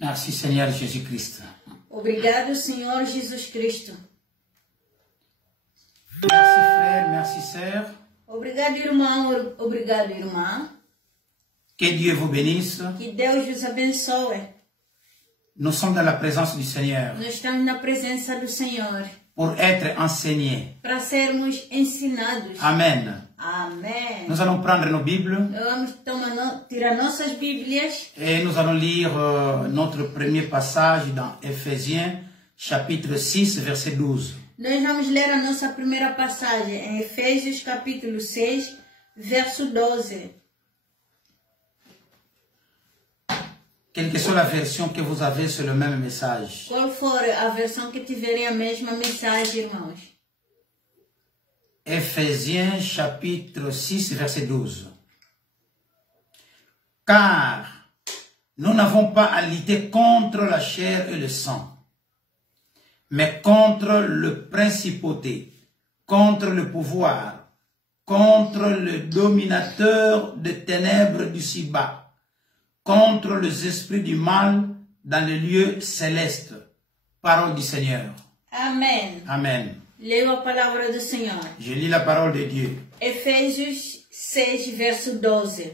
Merci Seigneur Jésus-Christ. Obrigado, Senhor Jesus Cristo. Merci frère, merci sœur. Obrigado, irmão. Obrigado, irmã. Que Dieu vous bénisse. Que Deus vos abençoe. Nous sommes dans la présence du Seigneur Nós estamos na presença do Senhor pour être enseignés. para sermos ensinados. Amen. Amém. Nous allons prendre nos Bibles Vamos tirar nossas Bíblias et nous allons lire notre premier passage dans Éphésiens chapitre 6 verset 12. Nós vamos ler a nossa primeira passagem em Efésios capítulo 6, verso 12. Quelle que soit la version que vous avez sur le même message. Qual for a versão que tiverem a mesma mensagem, irmãos? Éphésiens chapitre 6 verset 12. Car nous n'avons pas à lutter contre la chair et le sang, mais contre le principauté, contre le pouvoir, contre le dominateur des ténèbres du si-bas, contre les esprits du mal dans les lieux célestes. Parole du Seigneur. Amém. Amen. Leio a palavra do Senhor. Je lis la parole de Dieu. Efésios 6, verso 12.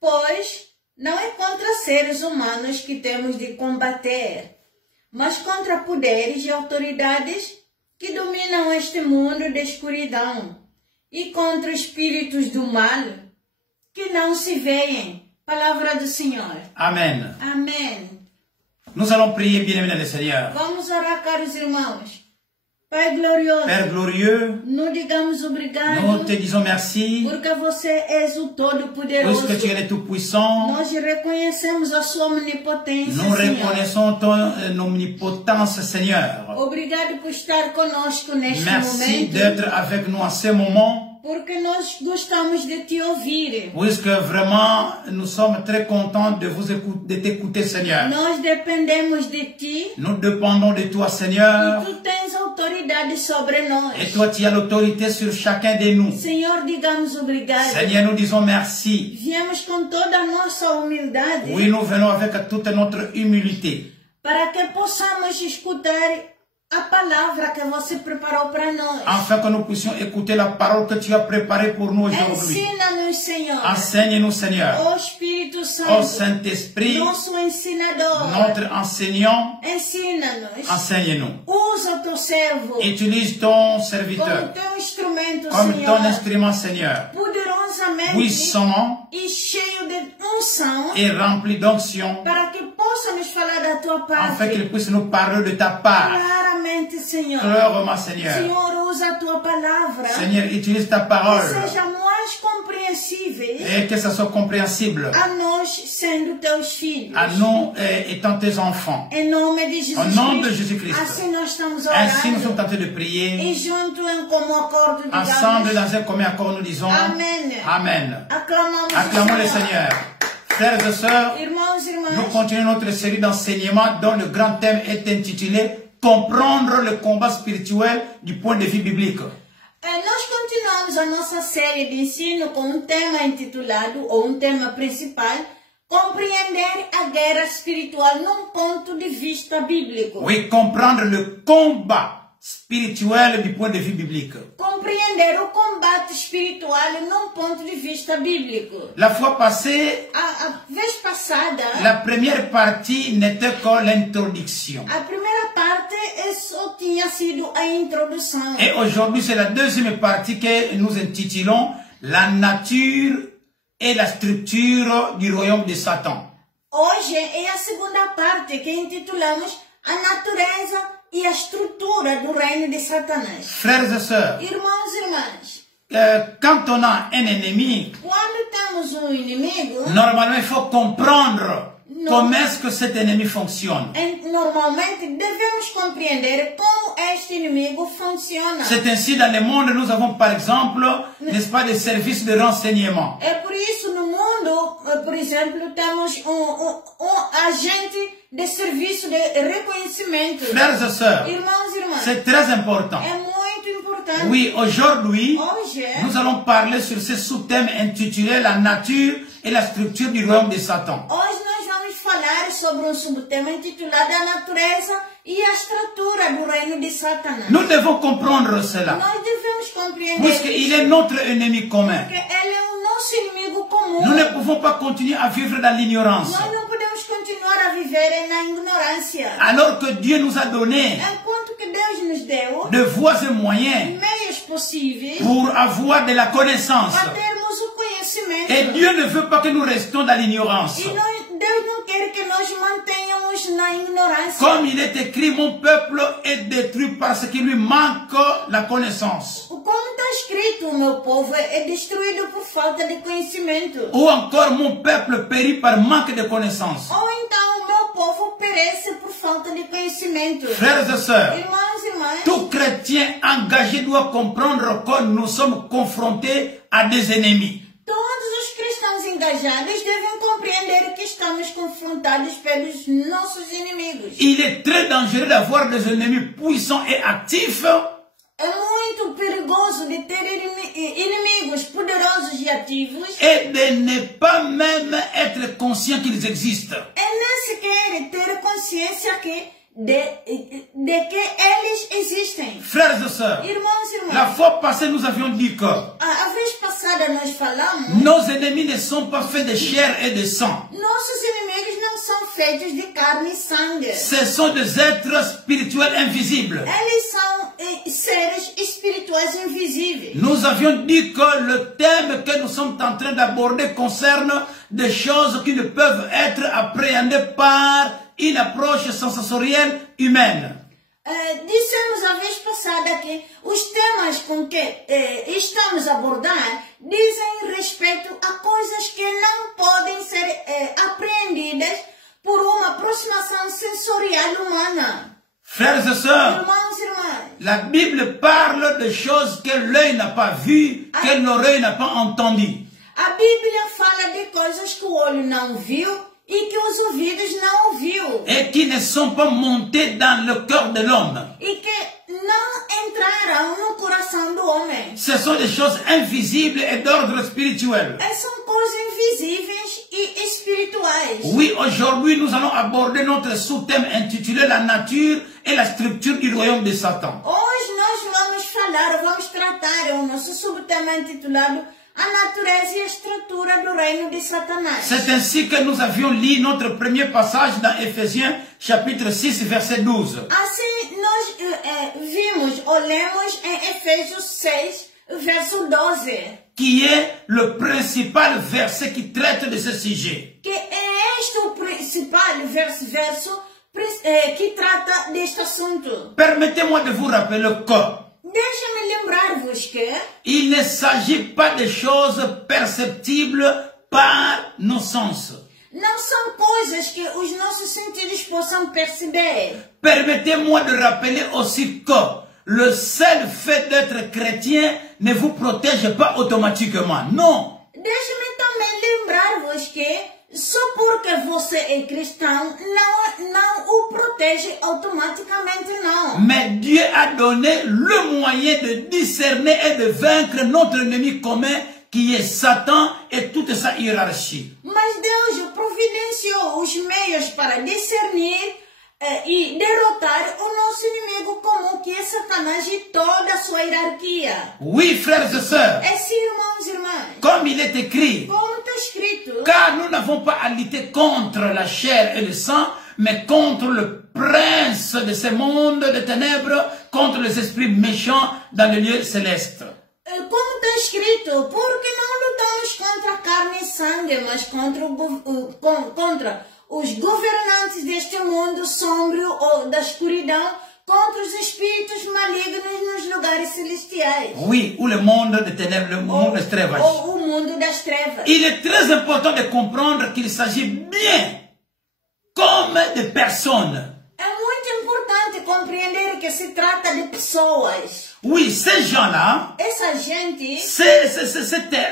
Pois não é contra seres humanos que temos de combater, mas contra poderes e autoridades que dominam este mundo de escuridão, e contra espíritos do mal que não se veem. Palavra do Senhor. Amen. Amém. Nous allons prier, bien-aimés dans le Seigneur. Vamos orar, caros irmãos. Pai glorioso, Père glorieux, não digamos obrigado, nous te disons merci, porque você és o Todo-Poderoso. puisque tu es le Tout-Puissant. Nós reconhecemos a sua onipotência, Nous Senhor. reconnaissons ton omnipotence, Seigneur. Obrigado por estar conosco neste Merci momento, d'être avec nous en ce moment, porque nós gostamos de te ouvir. puisque vraiment nous sommes très contents de t'écouter, Seigneur. Nós dependemos de ti Nous dépendons de toi, Seigneur, e tu tens autoridade sobre nós. et toi tu as l'autorité sur chacun de nous. Senhor, digamos obrigado. Seigneur, nous disons merci. Viemos com toda a nossa humildade Oui, nous venons avec toute notre humilité, para que possamos escutar a palavra que você preparou para nós. afin que nous puissions écouter la parole que tu as préparée pour nous aujourd'hui. Ensina-nos, Senhor. Enseigne-nous, Seigneur. Ó Espírito Ô Santo, Saint-Esprit, nosso ensinador, notre enseignant, ensina-nos. enseigne-nous. Usa o teu servo Utilise ton como serviteur teu instrumento, comme Senhor, ton instrument, Seigneur, poderosamente puissamment e cheio de unção, et rempli d'onction, para que possa nos falar da tua afin parte qu'il puisse nous parler de ta part. claramente, Senhor. Clairement, Seigneur. Senhor, usa a tua palavra Seigneur, utilise ta que parole seja mais compreensível et que ça soit compréhensible a nós sendo teus filhos. à nous étant tes enfants. Em nome de Jesus Au nom de Cristo. Jésus-Christ. Assim nós estamos Ainsi, nous sommes orando. tentés de prier. E junto em como acordo, Ensemble, digamos, dans un commun accord, nous disons Amen. Amen. Aclamamos Acclamons o le Seigneur. Frères et sœurs, Irmãos e nous irmãs, continuons notre série d'enseignements dont le grand thème est intitulé « Comprendre le combat spirituel du point de vue biblique ». nós continuamos a nossa série de ensino com um tema intitulado, ou um tema principal, Compreender a guerra espiritual num ponto de vista bíblico. Oui, comprendre le combat spirituel du point de vue biblique. Compreender o combate espiritual num ponto de vista bíblico. La fois passée, A vez passada, la première partie n'était que l'introduction. a primeira parte só tinha sido a introdução. Et aujourd'hui, c'est la deuxième partie que nous intitulons « La nature et la structure du royaume de Satan ». Hoje é a segunda parte que intitulamos A Natureza e a Estrutura do Reino de Satanás. Frères et sœurs, Irmãos e irmãs, quand on a un ennemi, quando temos um inimigo, normalement il faut comprendre comment est-ce que cet ennemi fonctionne. normalmente devemos compreender como este inimigo funciona. C'est ainsi dans le monde, nous avons par exemple, n'est-ce pas, des services de renseignement. É por isso no mundo, por exemplo, temos agente de serviço de reconhecimento. Frères et sœurs, Irmãos e irmãs, c'est très important. é muito importante. Oui, aujourd'hui, Hoje, nous allons parler sur ce sous-thème intitulé « La nature et la structure du royaume de Satan ». hoje nós vamos falar sobre subtema intitulado A Natureza e a Estrutura do Reino de Satanás. Nous devons comprendre cela. Nós devemos compreender Puisqu'il est notre ennemi commun. que ele é o nosso inimigo comum. Nous ne pouvons pas continuer à vivre dans l'ignorance. Nós não podemos continuar a viver na ignorância. Alors que Dieu nous a donné Enquanto que Deus nos deu de voies et moyens meios possíveis pour avoir de la connaissance. para termos o conhecimento. Et Dieu ne veut pas que nous restions dans l'ignorance. E Deus não quer que nós mantenhamos na ignorância. Comme il est écrit, mon peuple est détruit parce qu'il lui manque la connaissance. Como está escrito, o meu povo é destruído por falta de conhecimento. Ou encore, mon peuple périt par manque de connaissance. Ou então o meu povo perece por falta de conhecimento. Frères et sœurs, Irmãos e irmãs, tout chrétien engagé doit comprendre que nous sommes confrontés à des ennemis. todos os cristãos engajados devem compreender que estamos confrontados pelos nossos inimigos. Il est très dangereux d'avoir des ennemis puissants et actifs. É muito perigoso de ter inimigos poderosos e ativos. Et de ne pas même être conscient qu'ils existent. É nem sequer ter consciência de que eles existem. Frères et sœurs, Irmãos e irmãs, la fois passée nous avions dit que a vez passada nós falamos, nos ennemis ne sont pas faits de chair et de sang. nossos inimigos não são feitos de carne e sangue. Ce sont des êtres spirituels invisibles. Eles são seres espirituais invisíveis. Nous avions dit que le thème que nous sommes en train d'aborder concerne des choses qui ne peuvent être appréhendées par une approche sensorielle humaine. Dissemos a vez passada que os temas com que estamos a abordar dizem respeito a coisas que não podem ser apreendidas por uma aproximação sensorial humana. Frères et sœurs, Irmãos e irmãs, la Bible parle de choses que l'œil n'a pas vues, que l'oreille n'a pas entendues. a Bíblia fala de coisas que o olho não viu e que os ouvidos não ouviu. Et qui ne sont pas montées dans le cœur de l'homme. E que não entraram no coração do homem. Ce sont des choses invisibles et d'ordre spirituel. São coisas invisíveis e espirituais. Oui, aujourd'hui nous allons aborder notre sous-thème intitulé La nature et la structure du royaume de Satan. Hoje nós vamos tratar o nosso subtema intitulado A Natureza e a Estrutura do Reino de Satanás. C'est ainsi que nous avions lu notre premier passage dans Éphésiens chapitre 6 verset 12. Assim nós vimos ou lemos em Efésios 6, verso 12. Qui est le principal verset qui traite de ce sujet. Que é este o principal verso que trata deste assunto. Permettez-moi de vous rappeler que Deixa-me lembrar-vos que il ne s'agit pas de choses perceptibles par nos sens. não são coisas que os nossos sentidos possam perceber. Permettez-moi de rappeler aussi que le seul fait d'être chrétien ne vous protège pas automatiquement. Non. Deixa-me também lembrar-vos que só porque você é cristão não o protege automaticamente, não. Mais Dieu a donné le moyen de discerner et de vaincre notre ennemi commun qui est Satan et toute sa hiérarchie. Mas Deus providenciou os meios para discernir e derrotar o nosso inimigo comum, que é Satanás e toda a sua hierarquia. Oui, frères et sœurs, É sim, irmãos e irmãs. comme il est écrit, Como está escrito, car nous n'avons pas à lutter contre la chair et le sang, mais contre le prince de ce monde de ténèbres, contre les esprits méchants dans le lieu céleste. como está escrito, porque não lutamos contra carne e sangue, mas contra os governantes deste mundo sombrio ou da escuridão, contra os espíritos malignos nos lugares celestiais. Oui, ou le monde de ténèbres, le monde des trevas. Ou o mundo das trevas. Il est très important de comprendre qu'il s'agit bien comme de personnes. É muito importante compreender que se trata de pessoas. Oui, ces gens-là, Essa gente,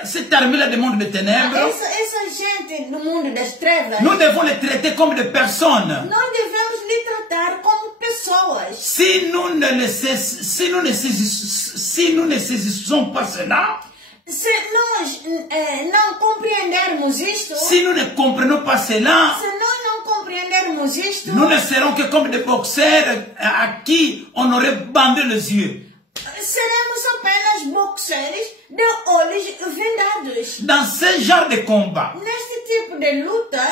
cette armée-là du monde des ténèbres, essa gente do mundo das trevas, nous devons les traiter comme des personnes. nós devemos lhe tratar como pessoas. Si nous ne saisissons pas cela, Se nós não compreendermos isto, si nous ne comprenons pas cela, se nós não fizermos isto, nous ne serons que comme des boxeurs à qui on aurait bandé les yeux. seremos apenas boxeiros de olhos vendados. Dans ce genre de combat, Neste tipo de luta,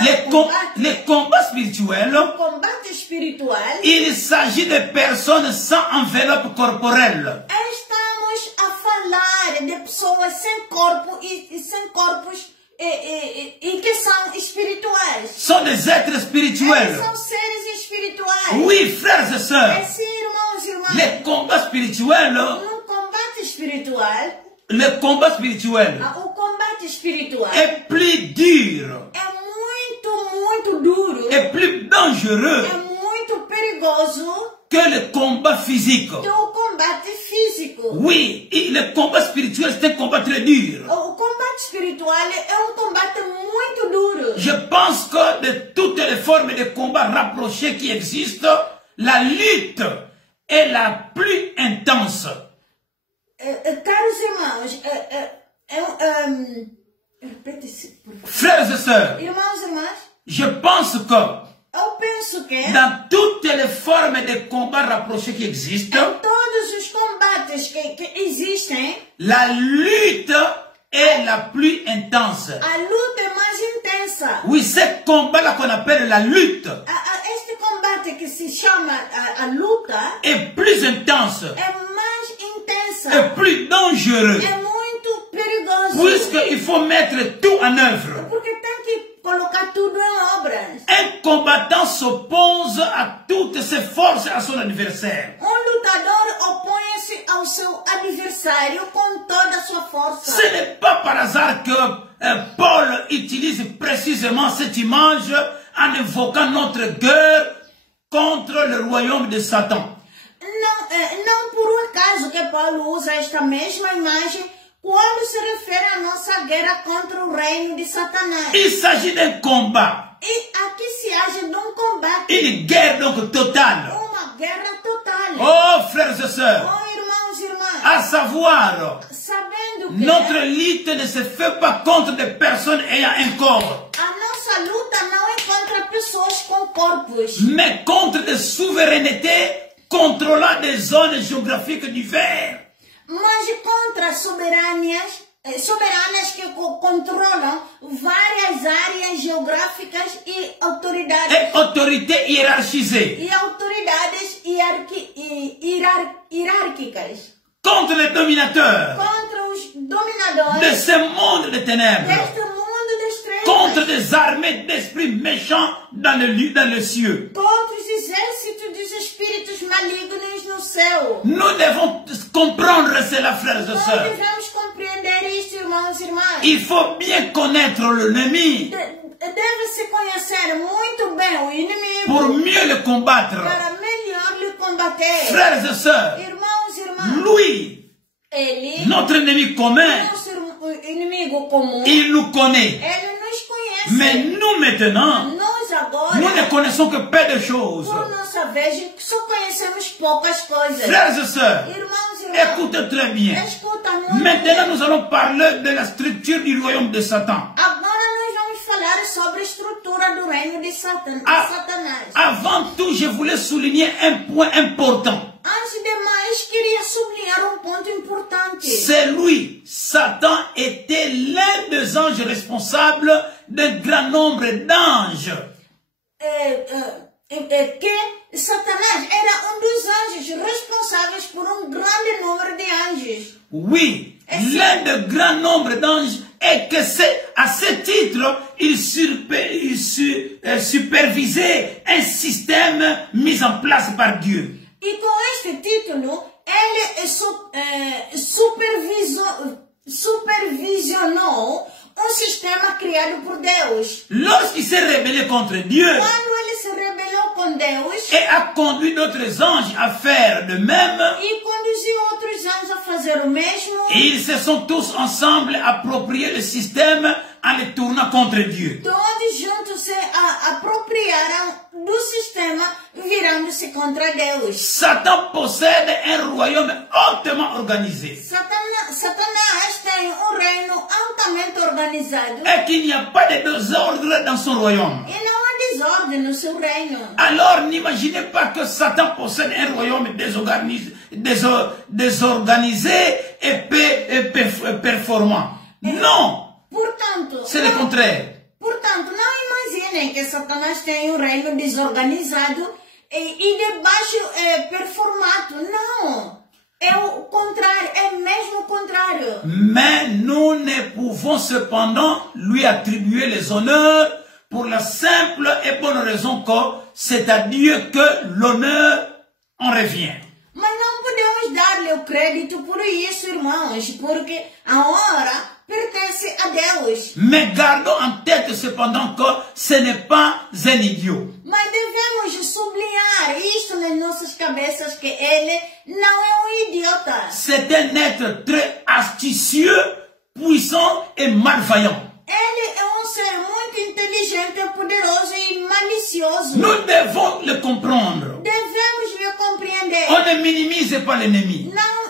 les combats spirituels, combate espiritual, il s'agit de personnes sans enveloppe corporelle. estamos a falar de pessoas sem corpo e sem corpos e que são espirituais. Sont des êtres Eles spirituels. são seres espirituais. Oui, frères et sœurs, Sim, irmãos e irmãs. les combats spirituels, No combate espiritual, le combat spirituel o combate espiritual est plus dur, é muito duro, est plus dangereux é muito perigoso que le combat physique. do combate físico. Oui, et le combat spirituel, c'est un combat très dur. O combate espiritual é combate muito duro. Je pense que de toutes les formes de combat rapprochés qui existent, la lutte est la plus intense. Caros irmãos, repete-se, por favor. Frères et sœurs, Irmãos e irmãs, je pense que eu penso que dans toutes les formes de combat rapprochés qui existent, em todos os combates que existem, la lutte est la plus intense. a luta é mais intensa. Oui, ce combat-là qu'on appelle la lutte Este combate que se chama a luta est plus intense, é mais intensa, est plus dangereux, é muito perigoso, puisqu'il faut mettre tout en œuvre. porque tem que colocar tudo em obras. Un combattant s'oppose à toutes ses forces à son adversaire. Lutador opõe-se ao seu adversário com toda a sua força. Ce n'est pas par hasard que Paul utilise précisément cette image en évoquant notre guerre contre le royaume de Satan. Não por um acaso que Paulo usa esta mesma imagem quando se refere à nossa guerra contra o reino de Satanás. Il s'agit d'un combat, E aqui se age de um combate, une guerre donc totale. uma guerra total. Oh frères et sœurs, Oh, irmãos e irmãs, à savoir, sabendo que notre lutte ne se fait pas contre des personnes ayant un corps, a nossa luta não é contra pessoas com corpos, mais contre des souverainetés contrôlant des zones géographiques diverses. mas contra soberanas que controlam várias áreas geográficas e autoridades. Et autorités hiérarchisées. E autoridades hierárquicas. Contre les dominateurs Contra os de dominadores ce monde de ténèbres. deste mundo das trevas. Contre des armées d'esprits méchants dans les cieux. Contra os exércitos dos espíritos malignos no céu. Nous devons comprendre cela, frères et Nós sœurs. devemos compreender isto, irmãos e irmãs. Il faut bien connaître l'ennemi Deve-se conhecer muito bem o inimigo pour mieux le combattre. para melhor lhe combater. Frères et sœurs, Irmãos e irmãs, lui, ele, notre ennemi commun, nosso inimigo comum, il nous connaît. ele nos conhece. Mais nous maintenant, Nós agora, nous ne connaissons que peu de choses. por nossa vez, só conhecemos poucas coisas. Frères et sœurs, Irmãos e irmãs, écoutez très bien. escuta muito. Maintenant, nous allons parler de la structure du royaume de Satan. Agora nós vamos falar sobre a estrutura do reino de Satanás. Avant tout, je voulais souligner un point important. Antes de mais, queria sublinhar um ponto importante. C'est lui, Satan, était l'un des anges responsables d'un grand nombre d'anges. Que Satanás era dos anjos responsáveis por grande número de anjos. Oui, l'un des grands nombres d'anges, et que c'est à ce titre, il supervisait un système mis en place par Dieu. E com este título, ele supervisionou sistema criado por Deus. Lorsqu'il s'est rebellé contre Dieu, Quando ele se rebelou com Deus et a conduit d'autres anges à faire de même, e conduziu outros anjos a fazer o mesmo, ils se sont tous ensemble appropriés le système en le tournant contre Dieu. todos juntos se apropriaram do sistema, virando-se contra Deus. Satan possède un royaume hautement organisé. Satanás tem reino altamente organizado Et qu'il n'y a pas de désordre dans son royaume. e não há desordem no seu reino. Alors n'imaginez pas que Satan possède un royaume désorganisé et performant. Non, Portanto, c'est le contraire. Portanto, não imaginem que Satanás tem um reino desorganizado e de baixo performato. Não. É o contrário, é mesmo o contrário. Mais nous ne pouvons cependant lui attribuer les honneurs pour la simple et bonne raison que c'est à Dieu que l'honneur en revient. Mas não podemos dar-lhe o crédito por isso, irmãos, porque a honra pertence a Deus. Mais gardons en tête cependant que ce n'est pas un idiot. Mas devemos sublinhar isto nas nossas cabeças, que ele não é um idiota. C'est un être très astucieux, puissant et malveillant. Ele é um ser muito inteligente, poderoso e malicioso. Nous devons le comprendre. Devemos le compreender. On ne minimise pas l'ennemi. Não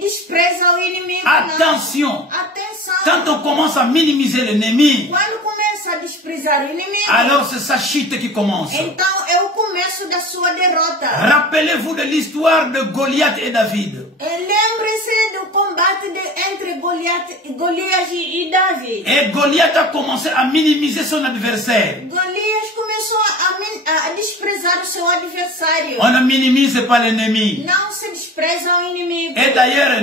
despreza o inimigo. Attention. Não. Atenção. Quand on commence à minimiser l'ennemi, Quando começa a desprezar o inimigo, alors c'est sa chute qui commence. então é o começo da sua derrota. Rappelez-vous de l'histoire de Goliath et David. Lembre-se do combate entre Golias e Davi. Et Goliath a commencé à minimiser son adversaire. Golias começou a desprezar o seu adversário. On ne minimise pas l'ennemi. Não se despreza o inimigo. Et d'ailleurs,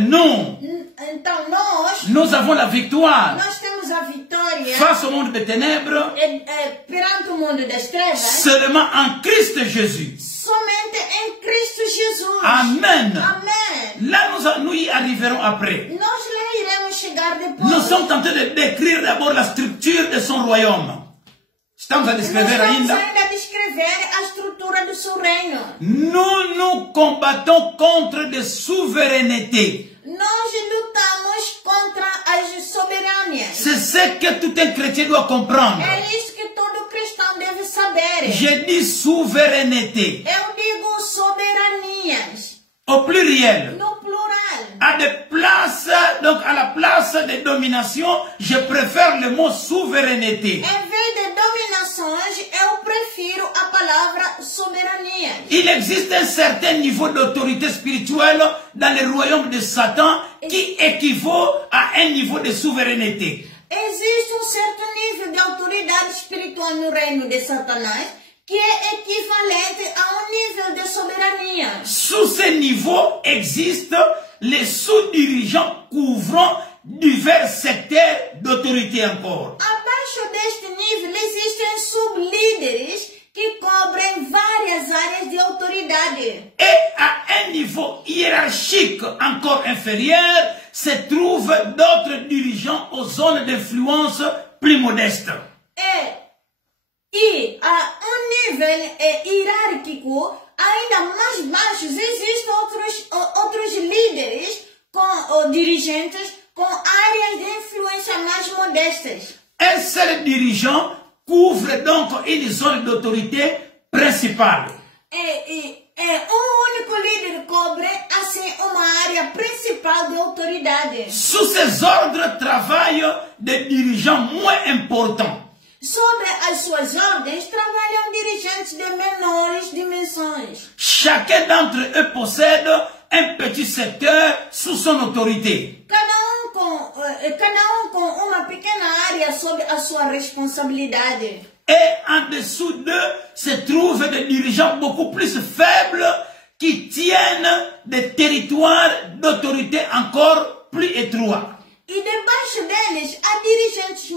Então nous avons la victoire nós temos a vitória face au monde des ténèbres perante o mundo das trevas seulement en Christ Jésus. somente em Cristo Jesus. Amen. Amém. Là, nous y arriverons après. Nós lá iremos chegar depois. Nous sommes en train de décrire d'abord la structure de son royaume. Estamos a descrever Estamos ainda. ainda a descrever a estrutura do seu reino. Nous nous combattons contre des souverainetés. Nós lutamos contra as soberanias. C'est ce que tout un chrétien doit comprendre. É isso que todo cristão deve saber. Je dis souveraineté. Eu digo soberanias. Au pluriel. No plural. À des places, donc à la place de domination, je préfère le mot souveraineté. Em vez de dominações, eu prefiro a palavra soberania. Il existe un certain niveau d'autorité spirituelle dans le royaume de Satan qui équivaut à un niveau de souveraineté. Existe certo nível de autoridade espiritual no reino de Satanás que é equivalente a nível de soberania. Sous ce niveau existent les sous-dirigeants couvrant divers secteurs d'autorité encore. Abaixo deste nível existem sublíderes que cobrem várias áreas de autoridade. Et à un niveau hiérarchique encore inférieur se trouvent d'autres dirigeants aux zones d'influence plus modestes. E a nível hierárquico ainda mais baixos existem outros líderes ou dirigentes com áreas de influência mais modestas. Un seul dirigeant couvre donc une zone d'autorité principale. Único líder cobre assim uma área principal de autoridade. Sous ces ordres travaillent des dirigeants moins importants. Sobre as suas ordens trabalham dirigentes de menores dimensões. Chacun d'entre eux possède un petit secteur sous son autorité. Cada um com uma pequena área sob a sua responsabilidade. Et en dessous d'eux se trouvent des dirigeants beaucoup plus faibles qui tiennent des territoires d'autorité encore plus étroits. E debaixo deles há dirigentes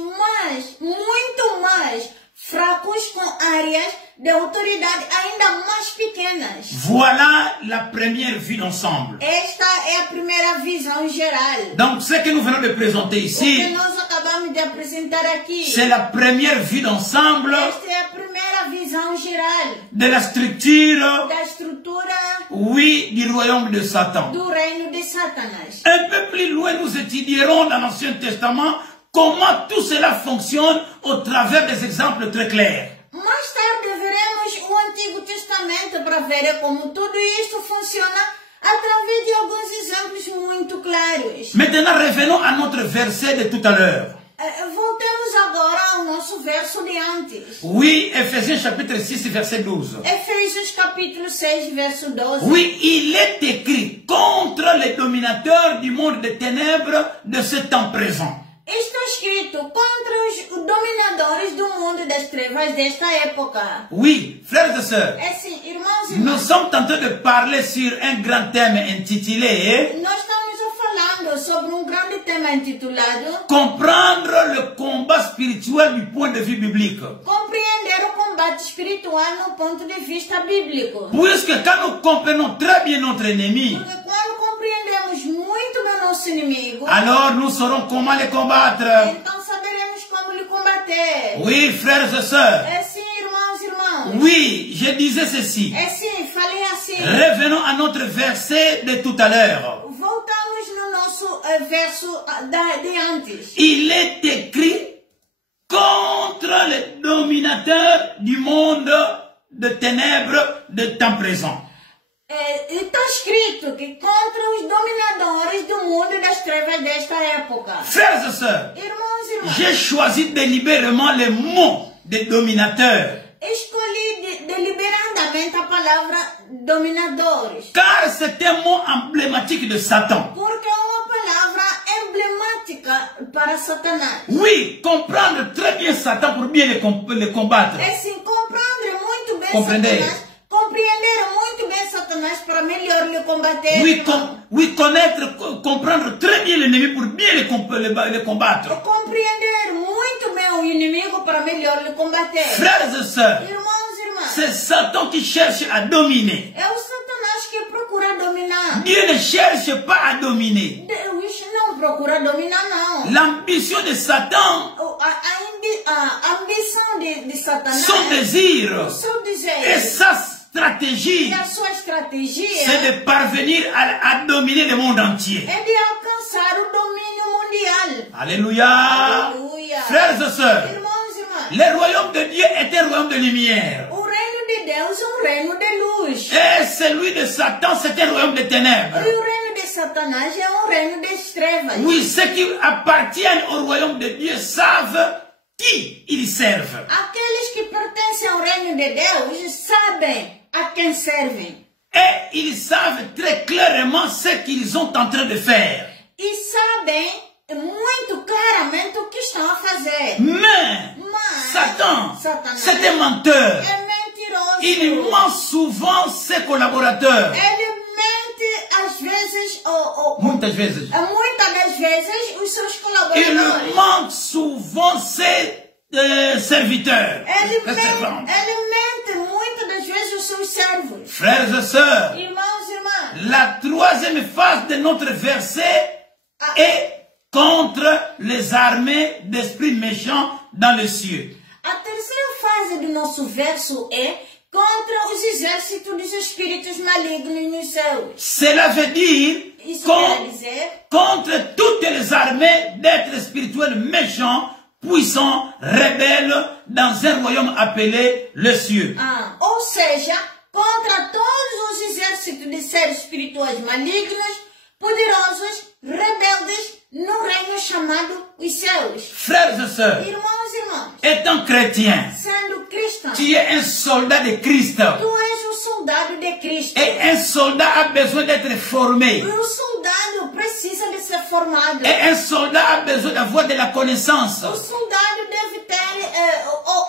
muito mais fracos com áreas de autoridade ainda mais pequenas. Voilà la première vue d'ensemble. Esta é a primeira visão geral. Donc ce que nous venons de présenter O que ici, nós acabamos de apresentar aqui. c'est la première vue d'ensemble Esta é a primeira visão geral de la structure, da estrutura oui, du royaume de Satan. do reino de Satanás. Un peu plus loin, nous étudierons dans l'Ancien Testament comment tout cela fonctionne au travers des exemples très clairs. Mais tarde veremos o Antigo Testamento para ver como tudo isto funciona através de alguns exemplos muito claros. Maintenant, revenons à notre verset de tout à l'heure. Voltemos agora ao nosso verso de antes. Oui, Ephésiens chapitre 6, verset 12. Efésios capítulo 6, verso 12. Oui, il est écrit contre les dominateurs du monde des ténèbres de ce temps présent. Está escrito contra os dominadores do mundo das trevas desta época. Oui, frères et sœurs, É sim, irmãos e nous irmãs. sommes en train de parler sur un grand thème intitulé Nós estamos falando sobre um grande tema intitulado Comprendre le combat spirituel du point de vue biblique. Compreender o combate espiritual no ponto de vista bíblico. Puisque quand nous comprenons très bien notre ennemi, Porque quando compreendemos muito do nosso inimigo, alors nous saurons comment les combattre. então saberemos como lhe combater. Oui, frères et sœurs. É sim, irmãos e irmãos. Oui, je disais ceci. É sim, falei assim. Revenons à notre verset de tout à l'heure. Voltamos no nosso verso de antes. Il est écrit contre les dominateurs du monde de ténèbres de temps présent. Está escrito que contra os dominadores do mundo das trevas desta época. Frères et sœurs, Irmãos e irmãs, j'ai choisi délibérément les mots des dominateurs. escolhi deliberadamente a palavra dominadores. Car c'est un mot emblématique de Satan. Porque é uma palavra emblemática para Satanás. Oui, comprendre très bien Satan pour bien le combattre. É sim, compreender muito bem Compreender. Satanás. Compreender muito bem Satanás para melhor lhe combater. Oui, connaître, comprendre très bien l'ennemi pour bien le combattre. Compreender muito bem o inimigo para melhor lhe combater. Frères et sœurs, Irmãos e irmãs, c'est Satan qui cherche à dominer. é o Satanás que procura dominar. Dieu ne cherche pas à dominer. Deus não procura dominar, não. L'ambition de Satan, A ambição de Satanás, son désir o seu et desejo sa stratégie, e a sua estratégia c'est de parvenir à dominer le monde entier. é de alcançar o domínio mundial. Alléluia. Aleluia. Frères et sœurs, Irmãos e irmãs, le royaume de Dieu est un royaume de lumière. o reino de Deus é um reino de luz. Et celui de Satan, c'est un royaume de ténèbres. E o reino de Satanás é um reino de trevas. Oui, ceux qui appartiennent au royaume de Dieu savent qui ils servent. Aqueles que pertencem ao reino de Deus sabem a quem servem. Et ils savent très clairement ce qu'ils sont en train de faire. E sabem muito claramente o que estão a fazer. Mais Mas Satan, Satanás c'est un menteur. é mentiroso. Il ment souvent ses collaborateurs. Ele mente às vezes, Muitas vezes. muitas das vezes, os seus Il colaboradores. ment souvent ses serviteurs. Ele ses servantes. mente muitas das vezes os seus servos. Frères et sœurs, Irmãos e irmãs, la troisième phase de notre verset est contre les armées d'esprits méchants dans les cieux. a terceira fase do nosso verso é contra os exércitos dos espíritos malignos nos céus. Cela veut dire Isso quer dizer contre toutes les armées d'êtres spirituels méchants, puissants, rebelles, dans un royaume appelé le cieux. ou seja, contra todos os exércitos de seres espirituais malignos, poderosos, rebeldes, no reino chamado os céus. Frères et sœurs, Irmãos e irmãs, étant chrétien, sendo cristão, tu es un soldat de Christ. tu és um soldado de Cristo. Et un soldat a besoin d'être formé. E o soldado precisa de ser formado. Et un soldat a besoin d'avoir de la connaissance. O soldado deve ter,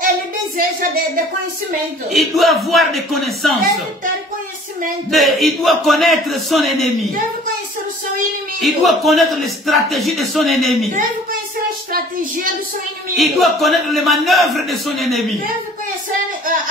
ele deseja de conhecimento. Il doit avoir des connaissances. Deve ter conhecimento. Il doit connaître son ennemi. Deve conhecer o seu inimigo. Il doit connaître les stratégies de son ennemi. Deve conhecer a estratégia do seu inimigo. Il doit connaître les manœuvres de son ennemi. Deve conhecer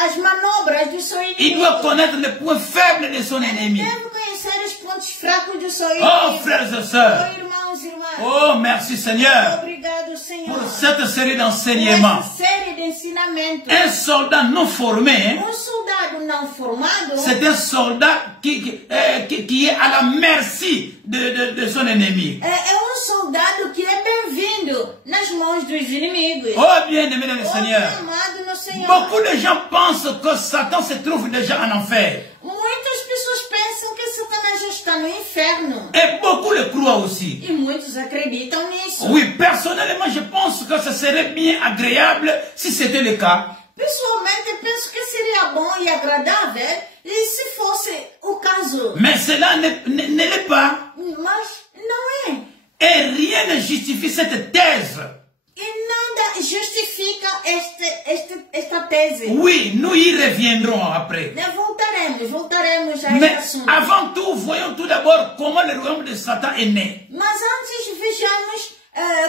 as manobras do seu inimigo. Il doit connaître les points faibles de son ennemi. Deve conhecer os pontos fracos do seu Oh, inimigo. frères et sœurs. Oh, irmãos e irmãs. Oh, merci Seigneur Obrigado, Senhor. pour cette série d'enseignements. Essa série de ensinamentos. Un soldat non formé, Soldado não formado c'est un soldat qui est à la merci de son ennemi. é soldado que é bem-vindo nas mãos dos inimigos. Oh, bien-aimé dans le Seigneur. Amado no Senhor. Beaucoup de gens pensent que Satan se trouve déjà en enfer. Muitas pessoas pensam que Satanás está no inferno. Et beaucoup le croient aussi. E muitos acreditam nisso. Oui, personnellement, je pense que ce serait bien agréable si c'était le cas. Pessoalmente, penso que seria bom e agradável e se fosse o caso. Mais cela ne l'est pas. Mas não é. Et rien ne justifie cette thèse. E nada justifica esta tese. Oui, nous y reviendrons après. Voltaremos a Mais este assunto. avant tout, voyons tout d'abord comment le royaume de Satan est né. Mas antes vejamos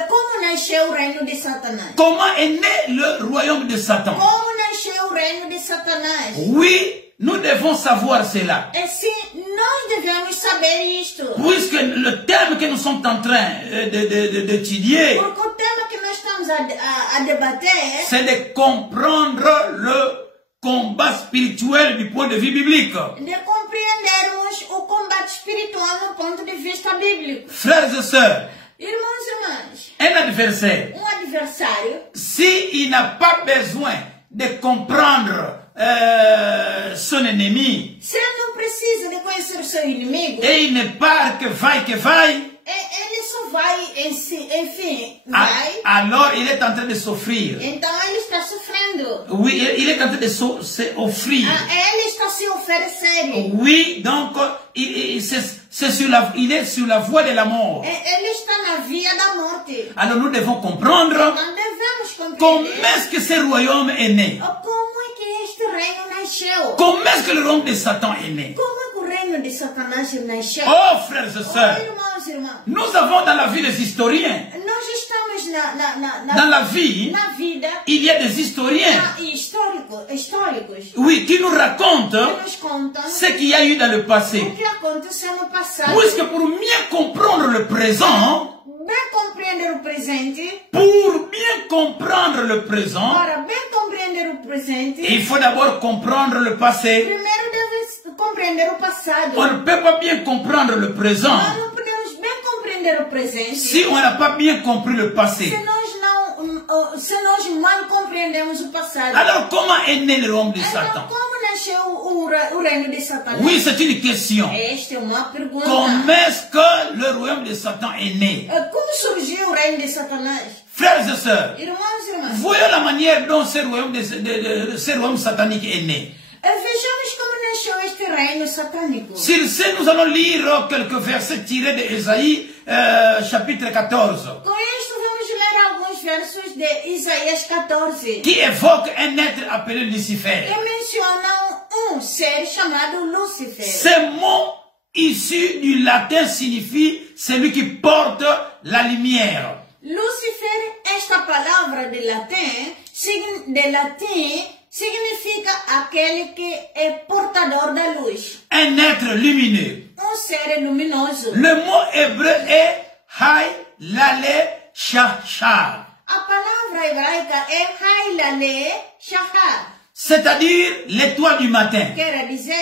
como nasceu o reino de Satanás. Comment est né le royaume de Satan? Como nasceu o reino de Satanás. Oui, nous devons savoir cela. É sim, nós devemos saber isto. Puisque le thème que nous sommes en train d'étudier, Porque o tema que nós estamos a debater c'est de comprendre le combat spirituel du point de vue biblique. de compreendermos o combate espiritual no ponto de vista bíblico. Frères et sœurs, Irmãos e irmãs, un adversaire, adversário, s'il n'a pas besoin de comprendre son ennemi, se ele não precisa de conhecer o seu inimigo, et il ne part que vaille, ele só vai, enfim, vai, alors il est en train de s'offrir. então ele está sofrendo. Oui, il est en train de s'offrir. Ele está se oferecendo. Oui, donc il est sur la voie de la mort. Ele está na via da morte. Alors nous devons comprendre Nós devemos comment compreender est-ce que ce royaume est né. como é que este reino nasceu. Comment est-ce que le royaume de Satan est né. Como é que o reino de Satanás nasceu? Oh frères et sœurs, Irmãos, nous avons dans la vie des historiens. nós estamos Dans la vie, na vida il y a des historiens, históricos oui, qui nous racontent que nos contam ce qu'il y a eu dans le passé. o que aconteceu no passado. Puisque pour mieux comprendre le présent, Bem compreender o presente, pour bien comprendre le présent, para bem compreender o presente, il faut d'abord comprendre le passé. primeiro deve compreender o passado. On ne peut pas bien comprendre le présent Nós não podemos bem compreender o presente si on n'a pas bien compris le passé. se nós mal compreendemos o passado. Alors comment est né le royaume de Então, Satan? como nasceu o reino de Satanás? Oui, c'est une question. Esta é uma pergunta. Comment est-ce que le royaume de Satan est né? Como surgiu o reino de Satanás? Frères et sœurs, Irmãos e irmãs, voyons la manière dont ce royaume satanique est né. vejamos como nasceu este reino satânico. Sur ce, nous allons lire quelques versets tirés de Ésaïe, chapitre 14, Com isto, vamos ler alguns versos de Isaías 14, qui évoquent un être appelé Lucifer. que mencionam ser chamado Lúcifer. Ce mot issu du latin signifie celui qui porte la lumière. Lúcifer, esta palavra de latim significa aquele que é portador da luz. Un être lumineux. Ser luminoso. Le mot hébreu est Hay Lale Shachar, A palavra hebraica é Hailale Shachar. c'est-à-dire l'étoile du matin. Quer dizer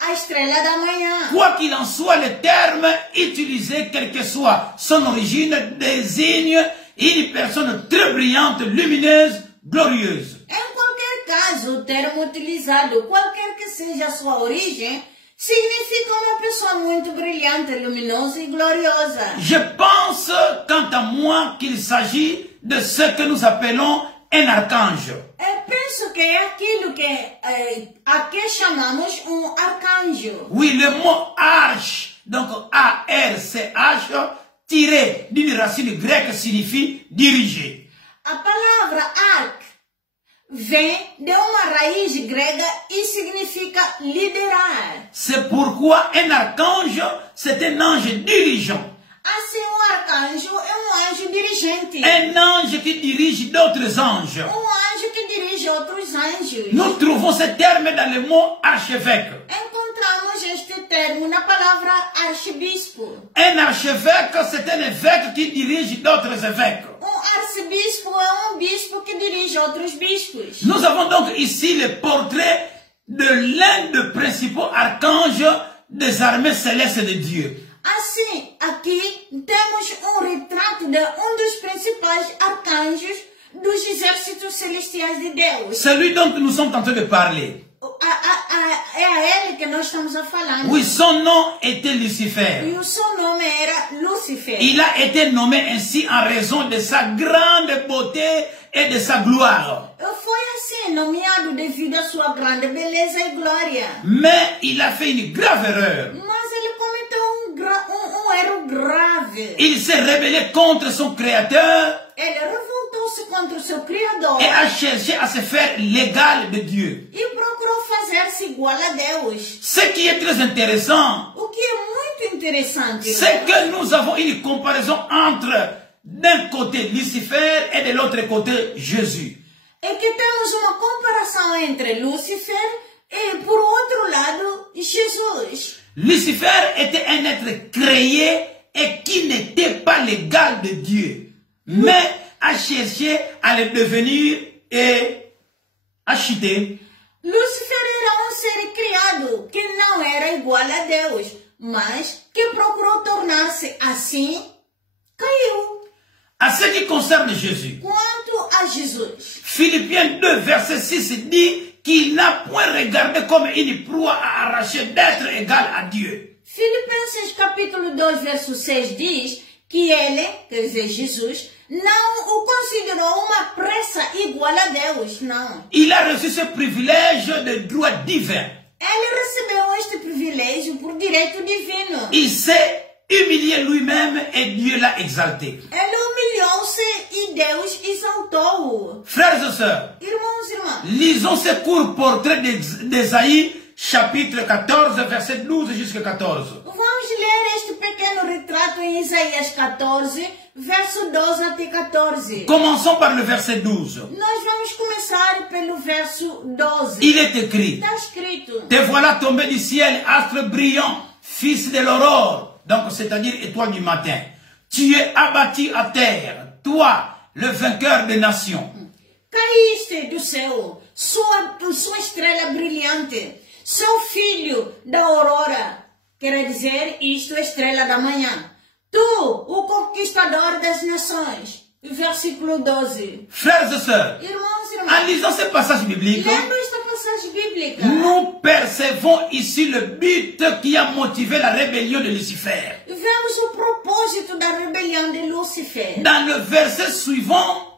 a estrela da manhã. Quoi qu'il en soit, le terme utilisé, quelle que soit son origine, désigne une personne très brillante, lumineuse, glorieuse. Em qualquer caso, o termo utilizado, qualquer que seja a sua origem, significa uma pessoa muito brilhante, luminosa e gloriosa. Je pense, quant à moi, qu'il s'agit de ce que nous appelons un archange. Penso que é aquilo a que chamamos arcanjo. Oui, le mot arche, donc A-R-C-H, tiré d'une racine grecque, signifie diriger. A palavra arc vem de uma raiz grega e significa liderar. C'est pourquoi un archange, c'est un ange dirigeant. Assim, arcanjo é anjo dirigente. Un ange qui dirige d'autres anges. Anjo que dirige outros anjos. Nous trouvons ce terme dans le mot archevêque. Encontramos este termo na palavra arcebispo. Un archevêque, c'est un évêque qui dirige d'autres évêques. Arcebispo é bispo que dirige outros bispos. Nous avons donc ici le portrait de l'un des principaux archanges des armées célestes de Dieu. Assim, aqui temos retrato de dos principais arcanjos dos exércitos celestiais de Deus. Celui dont nous sommes en train de parler. é a ele que nós estamos a falar. Oui, son nom était Lucifer. E o seu nome era Lúcifer. Il a été nommé ainsi en raison de sa grande beauté et de sa gloire. Foi assim, nomeado devido à sua grande beleza e glória. Mais il a fait une grave erreur. Mas ele cometeu um erro grave. Il s'est rebellé contre son créateur Ele revoltou-se contra o seu Criador et a cherché à se faire l'égal de Dieu. e procurou fazer-se igual a Deus. Ce qui est très intéressant, O que é muito interessante, c'est que nous avons une comparaison entre d'un côté Lucifer et de l'autre côté Jésus. é que temos uma comparação entre Lúcifer e, por outro lado, Jesus. Lucifer était un être créé et qui n'était pas l'égal de Dieu, mais a cherché à le devenir et a chuté. Lúcifer era ser criado que não era igual a Deus, mas que procurou tornar-se assim, caiu. À ce qui concerne Jésus, Quanto a Jesus, Philippiens 2, verset 6 dit qu'il n'a point regardé comme une proie à arracher d'être égal à Dieu. Filipenses capítulo 2, verso 6 diz que ele, quer dizer Jesus, não o considerou uma pressa igual a Deus, não. Il a reçu ce privilège de droit divin. Ele recebeu este privilégio por direito divino. Il s'est humilié lui-même et Dieu l'a exalté. Ele humilhou-se e Deus exaltou-o. Frères et sœurs, Irmãos e irmãs, lisons ce court portrait d'Ésaïe, chapitre 14, verset 12 jusqu'à 14. vamos ler este pequeno retrato em Isaías 14, verso 12 até 14. Commençons par le verset 12. Nós vamos começar pelo verso 12. Il est écrit: Está escrito: te voilà tombé du ciel, astre brillant, fils de l'aurore, donc c'est-à-dire étoile du matin. Tu es abattu à terre, toi, le vainqueur des nations. Caíste do céu, sua estrela brilhante, seu filho da aurora, quer dizer, isto é estrela da manhã. Tu, o conquistador das nações. Versículo 12. Frères et sœurs, Irmãos e en irmãs, lisant ce passage biblique, lendo esta passagem bíblica, nous percevons ici le but qui a motivé la rébellion de Lucifer. vemos o propósito da rebelião de Lúcifer. Dans le verset suivant,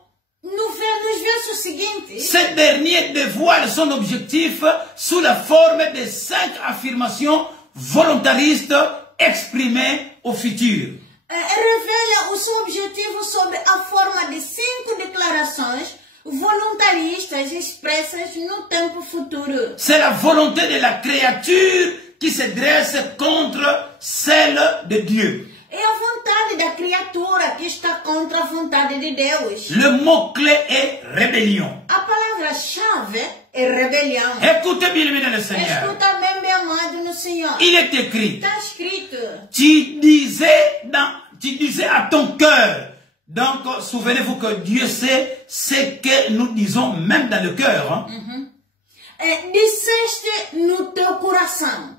Nos versos seguintes, ce dernier dévoile son objectif sous la forme de 5 affirmations volontaristes exprimées au futur. revela o seu objetivo sob a forma de 5 declarações voluntaristas expressas no tempo futuro. C'est la volonté de la créature qui se dresse contre celle de Dieu. É a vontade da criatura que está contra a vontade de Deus. Le mot-clé est rébellion. A palavra-chave é rebelião. Écoutez bien, bien le Seigneur. Escuta bem, meu amado no Senhor. Il est écrit: Está escrito. tu disais à ton cœur. Donc, souvenez-vous que Dieu sait ce que nous disons même dans le cœur. Hein? Disseste no teu coração.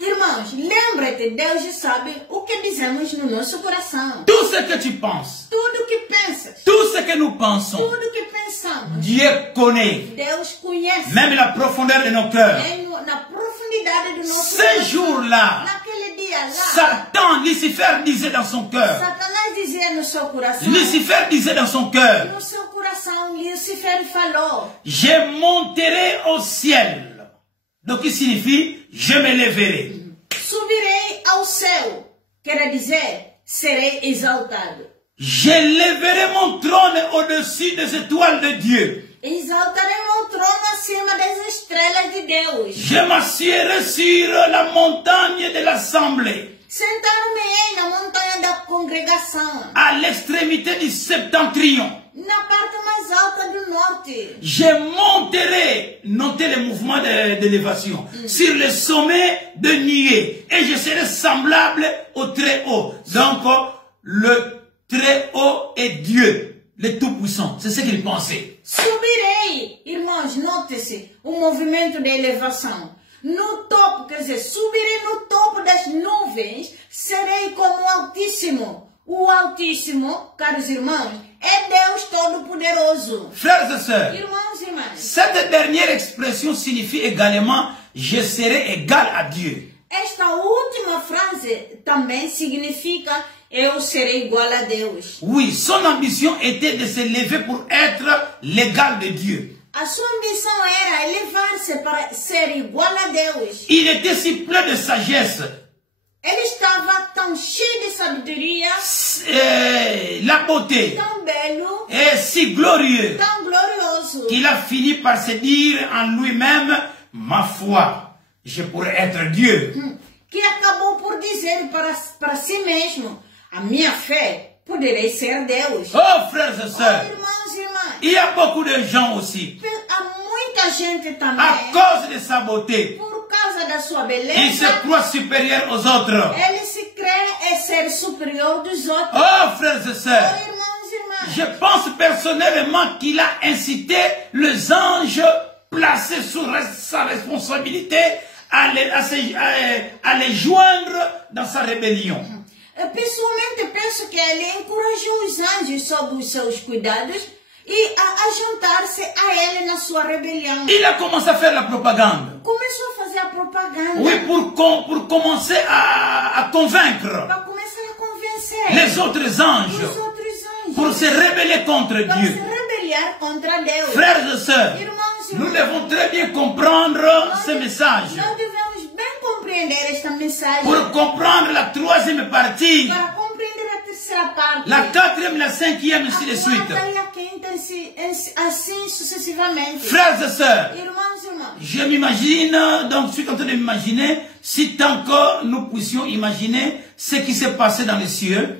Irmãos, lembra-te, Deus sabe o que dizemos no nosso coração. Tout ce que tu penses, Tudo que pensas, tout ce que nous pensons, tudo que pensamos, Dieu connaît. Deus conhece. Même la profondeur de nos cœurs. Na profundidade do nosso Ce coração. jour-là, Naquele dia lá, Satan, Lucifer disait dans son cœur. Satanás dizia no seu coração. Lucifer disait dans son cœur: No seu coração, Lucifer falou: je monterai au ciel. Donc, il signifie, je me lèverai. subirei ao céu. Quer dizer, serei exaltado. Je lèverai mon trône au-dessus des étoiles de Dieu. Exaltarei meu trono acima das estrelas de Deus. Je m'assierai sur la montagne de l'assemblée, Sentar-me-ei na montanha da congregação, à l'extrémité du septentrion. na parte mais alta do norte. Je monterai, notez le mouvement d'élévation, sur le sommet de nuée, et je serai semblable au Très-Haut. Donc, le Très-Haut est Dieu, le Tout-Puissant. C'est ce qu'il pensait. Subirei, irmãos, note-se o movimento de elevação. No topo, quer dizer, subirei no topo das nuvens, serei como o Altíssimo. O Altíssimo, caros irmãos, é Deus Todo-Poderoso. Frères et sœurs, Irmãos e irmãs, Cette dernière expression signifie également « je serai égal à Dieu ». Esta última frase também significa eu serei igual a Deus. Oui, son ambition était de se lever pour être l'égal de Dieu. A sua ambição era elevar-se para ser igual a Deus. Il était si plein de sagesse. Ele estava tão cheio de sabedoria, La beauté, tão belo, est si glorieux tão glorioso, qu'il a fini par se dire en lui-même, ma foi, je pourrais être Dieu. que acabou por dizer para si mesmo, a minha fé poderei ser Deus. Oh, frères et sœurs, Irmãos e irmãs, il y a beaucoup de gens aussi, há muita gente à também, cause de sa beauté, por causa da sua ils beleza, se croient supérieurs aux autres. ele se crê ser superior dos outros. Oh, frères et sœurs, Irmãos e irmãs, je pense personnellement qu'il a incité les anges placés sous sa responsabilité à les joindre dans sa rébellion. pessoalmente penso que ele encorajou os anjos sob os seus cuidados e a juntar-se a ele na sua rebelião. Il a commencé à faire la propagande. Começou a fazer a propaganda. Oui, pour commencer à convaincre Para começar a convencer les autres anges os outros anjos. pour se rebeller contre Para Dieu. se rebeliar contra Deus. Frères et sœurs, Irmãos e nous irmãs, devons très bien comprendre ce message. nós devemos bem compreender esta mensagem. Pour comprendre la troisième partie, Para compreender a terceira parte. la quatrième, la cinquième, ainsi de a suite. quarta e a quinta, assim sucessivamente. Frères et sœurs, Irmãos e irmãs, je m'imagine, donc je suis en train de m'imaginer, si tant que nous puissions imaginer ce qui s'est passé dans les cieux,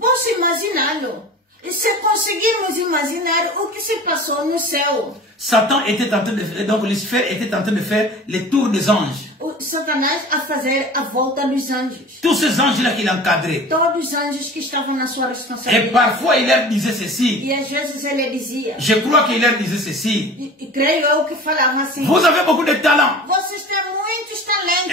posso imaginá-lo. E se conseguirmos imaginar o que se passou no céu. Satan était en train de faire, donc Lucifer était en train de faire les tours des anges. O Satanás a fazer a volta dos anjos. Tous ces anges-là qu'il encadrait. Todos os anjos que estavam na sua Et responsabilidade. parfois il leur disait ceci. E às vezes ele dizia, Je crois qu'il leur disait ceci. e creio eu que falava assim, Vous avez beaucoup de talent. vocês têm muitos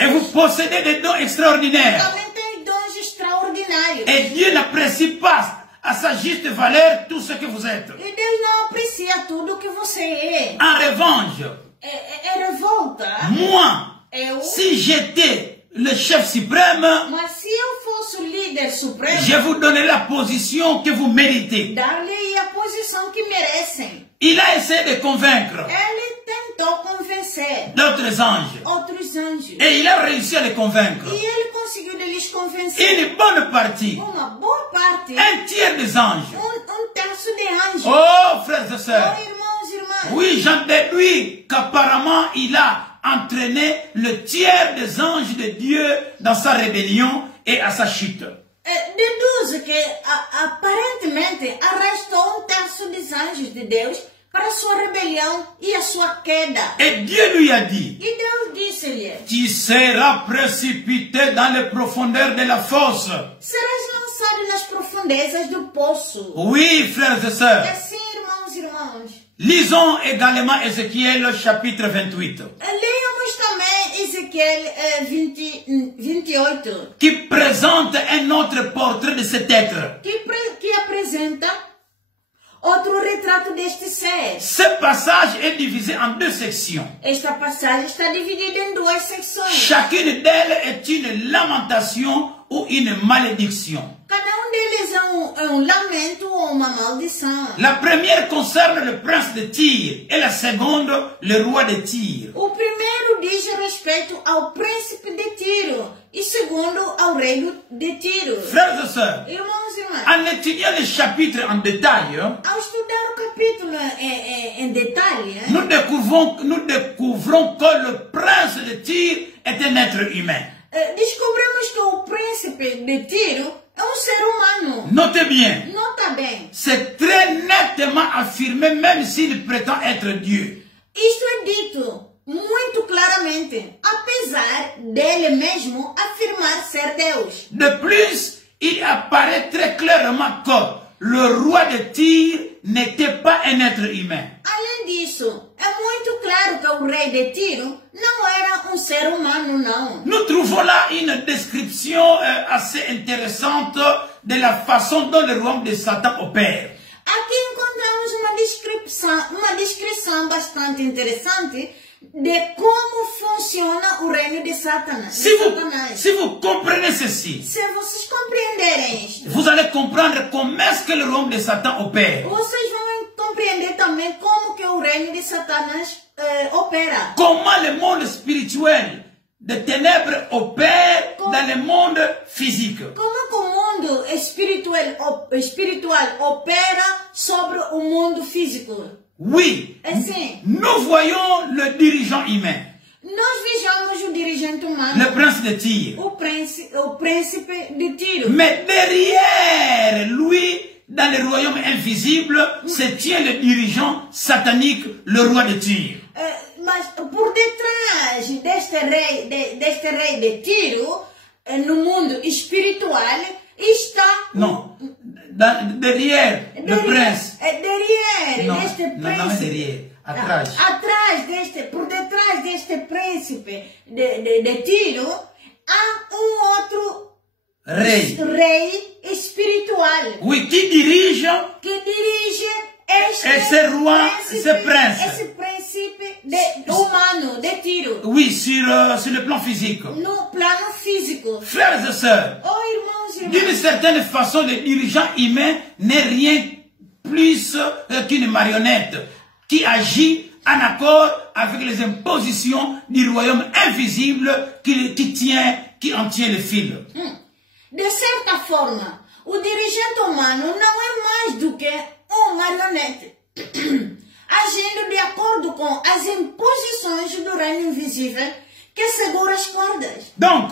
Et vous talentos. possédez des dons extraordinaires. Também têm dons extraordinários. Et Dieu n'apprécie pas à sa juste valeur tout ce que vous êtes. E Deus não aprecia tudo que você é. En revanche, É revolta. moi, Eu, si j'étais le chef suprême, mas se eu fosse o líder supremo, je vous donnerais la position que vous méritez. dar-lhe a posição que merecem. Il a essayé de convaincre Ele tentou convencer d'autres anges. outros anjos. Et il a réussi à les convaincre. E ele conseguiu deles convencer Une bonne partie, uma boa parte, un tiers des anges. terço de anjos. Oh, frères et sœurs, Oh, irmãos e irmãs, oui, j'en déduis qu'apparemment il a entraîné le tiers des anges de Dieu dans sa rébellion et à sa chute. deduzo que aparentemente arrastou terço dos anjos de Deus para a sua rebelião e a sua queda. Et Dieu lui a dit, E Deus disse-lhe, tu seras précipité dans les profondeurs de la fosse. serás lançado nas profundezas do poço. Oui, frères et E sœurs, assim, irmãos e irmãs, lisons également Ézéchiel chapitre 28, leamos também Ezequiel 28, qui présente un autre portrait de cet être. que apresenta outro retrato deste ser. Ce passage est divisé en deux sections. Esta passagem está dividida em duas secções. Chacune d'elles est une lamentation ou une malédiction. Cada deles é um lamento ou uma maldição. La première concerne le prince de Tyr et la seconde le roi de Tyr. O primeiro diz respeito ao príncipe de Tiro e segundo ao rei de Tiro. Frères et sœurs, Irmãos e irmãs, en étudiant le chapitre en détail, ao estudar o capítulo em detalhe, nous découvrons que le prince de Tyr est un être humain. descobrimos que o príncipe de Tiro é um ser humano. Notez bien, Nota bem, c'est très nettement affirmé même s'il prétend être Dieu. isto é dito muito claramente, apesar dele mesmo afirmar ser Deus. De plus, il apparaît très clairement que le roi de Tyr n'était pas un être humain. Além disso, é muito claro que o rei de Tiro não era um ser humano, não. Nous trouvons là une description assez intéressante de la façon dont le royaume de Satan opère. Aqui encontramos uma descrição descrição bastante interessante de como funciona o reino de Satanás. Si vous comprenez ceci, Se vocês compreenderem isto, vous allez comprendre comment est-ce que le royaume de Satan opère. vocês vão compreender também como que o reino de Satanás opera. Comment le monde spirituel de ténèbres opère dans le monde physique. Como que o mundo espiritual opera sobre o mundo físico. Oui, Assim, nous voyons le dirigeant humain, nós vejamos o dirigente humano, le prince de Tyr. o príncipe de Tiro. Mais derrière lui, dans le royaume invisible, se tient le dirigeant satanique, le roi de Tyr. Mas por detrás deste rei de Tiro, no mundo espiritual, está... Non, derrière le prince. Derrière Non, deste non, non, príncipe. derrière, atrás. Por detrás deste príncipe de Tiro, há outro Rei. rei espiritual Oui, qui dirige que dirige esse roi, esse prince. esse príncipe humano de Tiro, Oui, sur le plan physique. no plano físico. Frères et sœurs, Oh, irmãos e d'une irmãs, certaine façon, le dirigeant humain n'est rien plus qu'une marionnette qui agit en accord avec les impositions du royaume invisible qui en tient le fil. de certa forma, o dirigente humano não é mais do que marionete, agindo de acordo com as imposições do reino invisível que segura as cordas. Donc,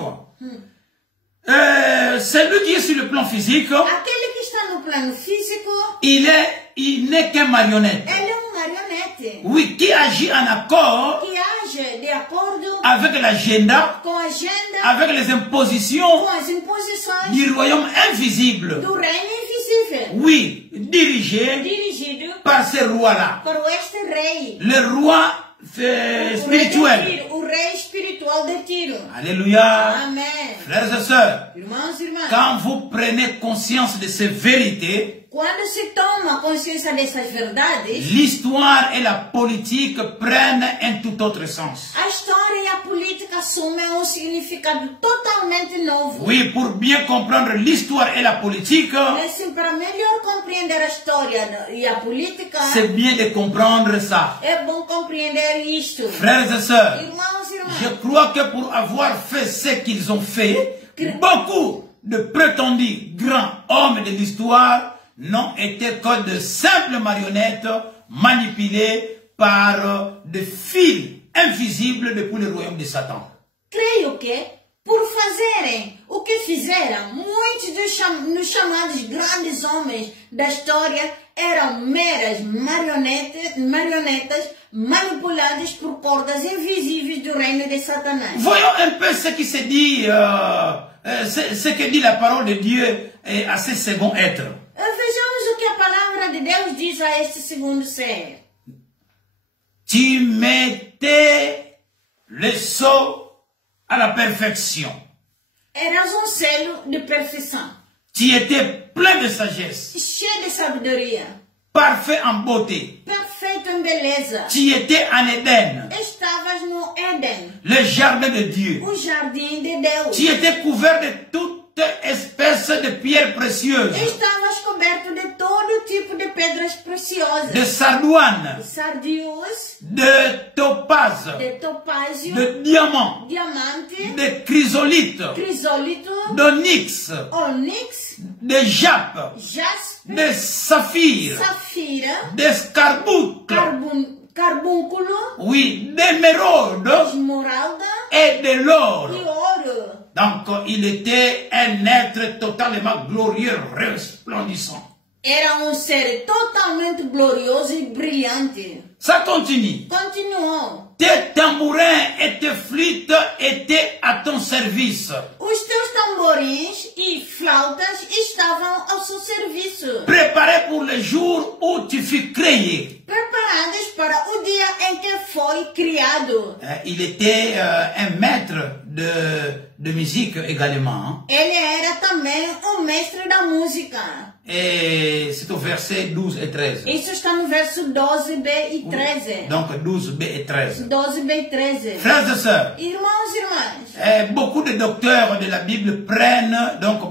celui qui est sur le plan physique, Aquele que está no plano físico, il n'est qu'un marionnette. ele é marionete, Oui, qui agit en accord que age de acordo avec l'agenda, com a agenda, avec les impositions com as imposições du royaume invisible. do reino invisível, Oui, dirigé dirigido par ce roi-là. por este rei. Le roi spirituel. O rei espiritual de Tiro. Alléluia. Amém. Frères et sœurs, Irmãos e irmãs, quand vous prenez conscience de ces vérités, quando se toma consciência dessas verdades, l'histoire et la politique prennent un tout autre sens. a história e a política assumem um significado totalmente novo. Oui, pour bien comprendre l'histoire et la politique, Assim, para melhor compreender a história e a política, c'est bien de comprendre ça. é bom compreender isto. Frères et sœurs, Irmãos e irmãs, je crois que pour avoir fait ce qu'ils ont fait, beaucoup de prétendus grands hommes de l'histoire n'ont été que de simples marionnettes manipulées par des fils invisibles depuis le royaume de Satan. creio que, por fazerem o que fizeram, muitos dos chamados grandes homens da história eram meras marionetas manipuladas por cordas invisíveis do reino de Satanás. Voyons un peu ce qui se dit, ce que dit la parole de Dieu à ce second être. Vejamos o que a palavra de Deus diz a este segundo ser. Tu mettais le sceau à la perfection. Eras selo de perfeição, Tu étais plein de sagesse, cheio de sabedoria, parfait en beauté. perfeito em beleza. Tu étais en Éden, Estavas no Éden, le jardin de Dieu. o jardim de Deus. Tu étais couvert de toute espèce de pierres précieuses, Estavas coberto de todo tipo de pedras preciosas, de sardoine, sardios, de topaz, de topázio, de diamant, diamante, de chrysolite, crisólito, d'onyx, ônix, de jape, jaspe, de saphir, safira, d'escarboucle, carbúnculo, oui, d'émeraude esmeralda et de l'or. e ouro. Donc, il était un être totalement glorieux, resplendissant. Era ser totalmente glorioso e brilhante. Ça continue. Continuou. Tes tambourins et tes flûtes étaient à ton service. Os teus tamborins e flautas estavam ao seu serviço, Préparés pour le jour où tu fus créé. preparados para o dia em que foi criado. Il était un maître de musique également. Ele era também mestre da música. Et c'est au verset 12 et 13. Isso está no verso 12b e 13. Donc 12b et 13. 12b e 13. Frères et sœurs, Irmãos e irmãs, beaucoup de docteurs de la Bible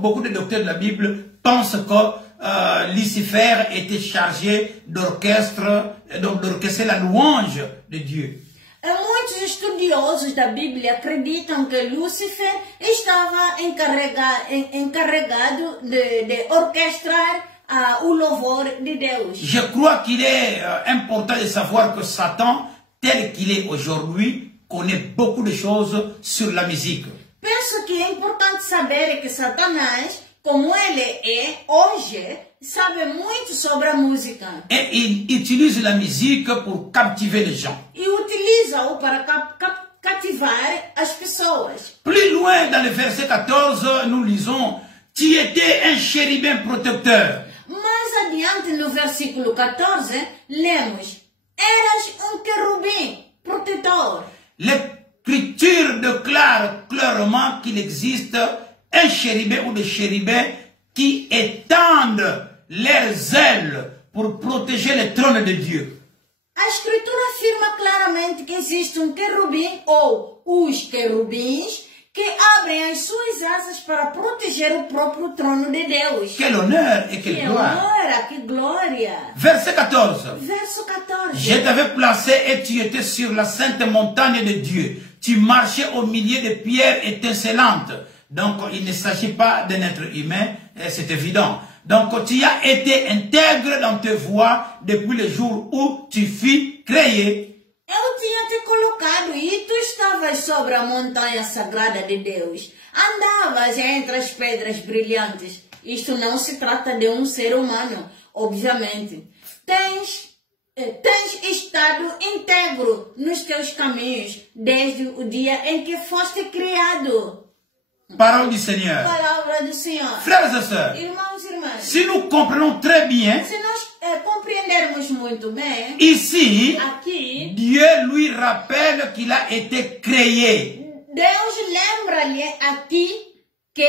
beaucoup de docteurs de la Bible pensent que Lucifer était chargé d'orchestrer la louange de Dieu. Muitos estudiosos da Bíblia acreditam que Lúcifer estava encarregado de orquestrar o louvor de Deus. Je crois qu'il est important de savoir que Satan, tel qu'il est aujourd'hui, connaît beaucoup de choses sur la musique. Penso que é importante saber que Satanás, como ele é hoje, sabe muito sobre a música. Et il utilise la musique pour captiver les gens. E utiliza-o para cativar as pessoas. Plus loin dans le verset 14, nous lisons « Tu étais un chérubin protecteur ». Mais adiante no versículo 14, lemos: Eras querubim protetor. L'Écriture déclare clairement qu'il existe un chérubin ou des chérubins qui étendent leurs ailes pour protéger le trône de Dieu. A Escritura afirma claramente que existe querubim ou os querubins que abrem as suas asas para proteger o próprio trono de Deus. Quel honneur et quelle gloire. Honra, que glória. Verset 14. Verso 14. Je t'avais placé et tu étais sur la sainte montagne de Dieu. Tu marchais au milieu de pierres étincelantes. Donc, il ne s'agit pas d'un être humain, c'est évident. Donc, tu as été intègre dans tes voies depuis le jour où tu fus créé. Eu tinha te colocado e tu estavas sobre a montanha sagrada de Deus. Andavas entre as pedras brilhantes. Isto não se trata de ser humano, obviamente. Tens estado íntegro nos teus caminhos desde o dia em que foste criado. Parole du Seigneur. Palavra do Senhor. Frères et sœurs, Irmãos e irmãs, si nous comprenons très bien, se nós compreendermos muito bem, ici, aqui, Dieu lui rappelle qu'il a été créé. Deus lembra-lhe aqui que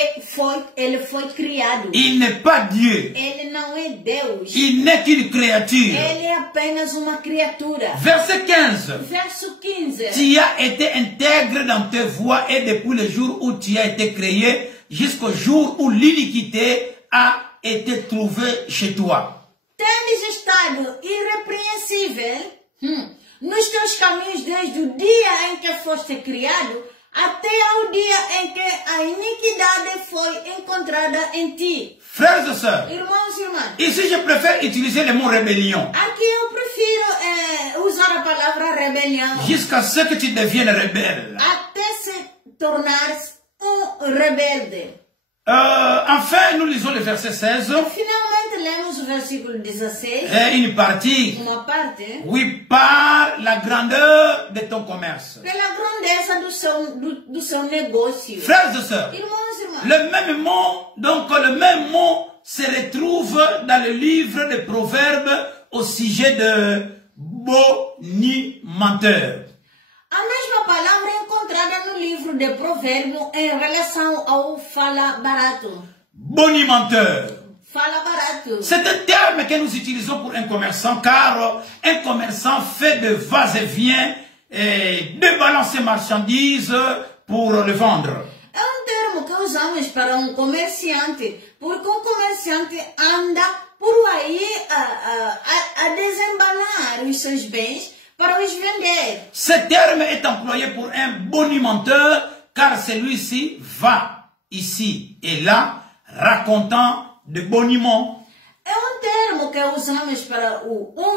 ele foi criado. Il n'est pas Dieu. Ele não é Deus. Il n'est qu'une créature. Ele é apenas uma criatura. Verset 15. Verso 15. Tu as été intègre dans tes voies et depuis le jour où tu as été créé jusqu'au jour où l'iniquité a été trouvée chez toi. Tendes estado irrepreensível nos teus caminhos desde o dia em que foste criado até ao dia em que a iniquidade foi encontrada em ti. Frères et sœurs, Irmãos e irmãs, ici je préfère utiliser le mot rébellion. aqui eu prefiro usar a palavra rebelião. Jusqu'à ce que tu deviennes rebelle. Até se tornar rebelde. Enfin, nous lisons le verset 16. Finalmente lemos o versículo 16. Et une partie, Uma parte. oui, par la grandeur de ton commerce. Pela grandeza do seu negócio. Frères et sœurs, Irmãos e irmãs. le même mot se retrouve dans le livre des Proverbes au sujet de bonimenteur. A mesma palavra é encontrada no livro de Provérbios em relação ao fala barato. Bonimenteur. Fala barato. C'est un terme que nous utilisons pour un commerçant, car un commerçant fait de va-et-vient et débalance ses marchandises pour le vendre. É termo que usamos para comerciante, porque comerciante anda por aí a desembalar os seus bens para os vender. Ce terme est employé pour un bonimenteur, car celui-ci va ici et là, racontant de boniments. É termo que usamos para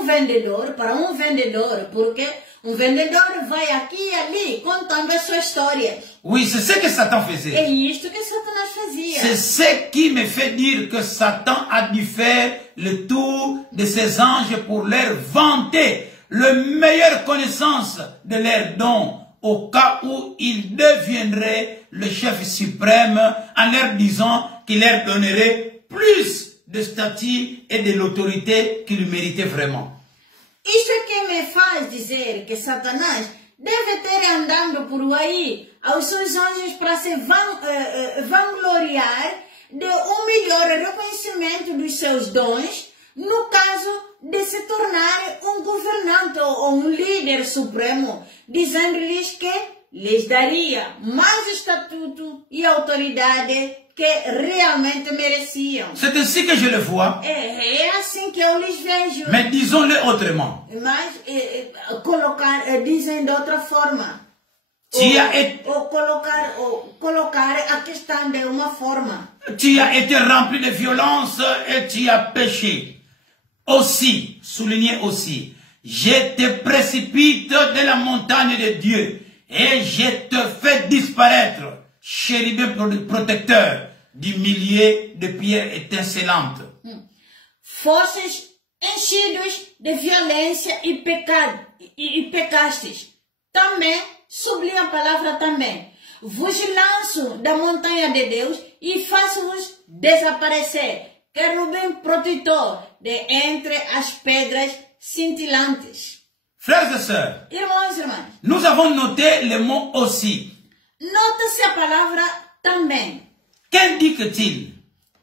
vendedor, porque vendedor vai aqui e ali contando a sua história. Oui, c'est ce que Satan É faisait. isto que Satanás fazia. C'est ce qui me fait dire que Satan a dû faire le tour de ses anges pour leur vanter la meilleure connaissance de leurs dons, au cas où il deviendrait le chef suprême, en leur disant qu'il leur donnerait plus de statut et de l'autorité qu'il méritait vraiment. Isto é que me faz dizer que Satanás deve ter andando por aí aos seus anjos para se vangloriar de um melhor reconhecimento dos seus dons, no caso de se tornar um governante ou um líder supremo, dizendo-lhes que lhes daria mais estatuto e autoridade que realmente mereciam. C'est ainsi que je le vois. É assim que eu lhes vejo. Mais disons-le autrement. Mas dizem de outra forma. Ou colocar a questão de uma forma. Tu as été rempli de violence et tu as péché. Aussi, soulignez aussi, je te précipite de la montagne de Dieu et je te fais disparaître, chérubin protecteur du milieu de pierres étincelantes. Fosses enchidos de violência e pecado, e pecastes. Também, sublinha a palavra também, vos lanço da montanha de Deus e faço-vos desaparecer, querubim protetor de entre as pedras cintilantes. Frères et sœurs, Irmãos e irmãs, nous avons noté le mot aussi. Nota-se a palavra também. Qu'indique-t-il?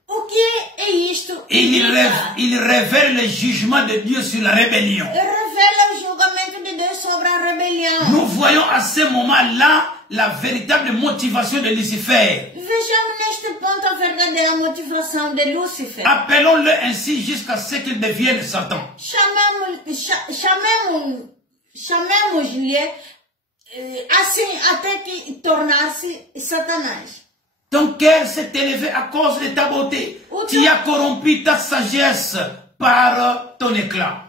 O que é isto? Il révèle le jugement de Dieu sur la rébellion. Revela o julgamento de Deus sobre a rebelião. Nous voyons à ce moment-là la véritable motivation de Lucifer. Vejamos neste ponto a verdadeira motivação de Lúcifer. Appelons-le ainsi jusqu'à ce qu'il devienne Satan. Chamemos-lhe assim até que tornar-se Satanás. Ton cœur s'est élevé à cause de ta beauté. Tu as corrompu ta sagesse par ton éclat.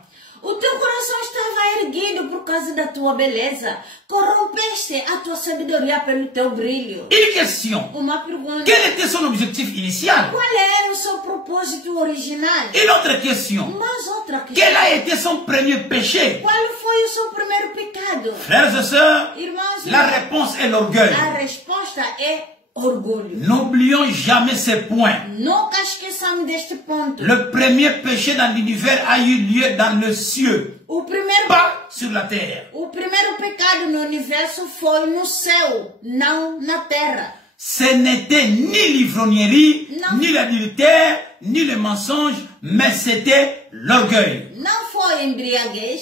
O teu coração estava erguido por causa da tua beleza. Corrompeste a tua sabedoria pelo teu brilho. Une question. Uma pergunta. Quel était son objectif initial? Qual era o seu propósito original? Une autre question. Mas outra questão. Quel a été son premier péché? Qual foi o seu primeiro pecado? Frères et sœurs, Irmãos, la réponse est l'orgueil. a resposta é orgulho. N'oublions jamais ce point. Nunca esqueçamos deste ponto. Le premier péché dans l'univers a eu lieu dans le ciel, O primeiro sur la terre. O primeiro pecado no universo foi no céu, não na terra. Ce n'était ni l'ivrognerie, Non. ni l'adultère, ni le mensonge, mais c'était l'orgueil. Não foi embriaguez,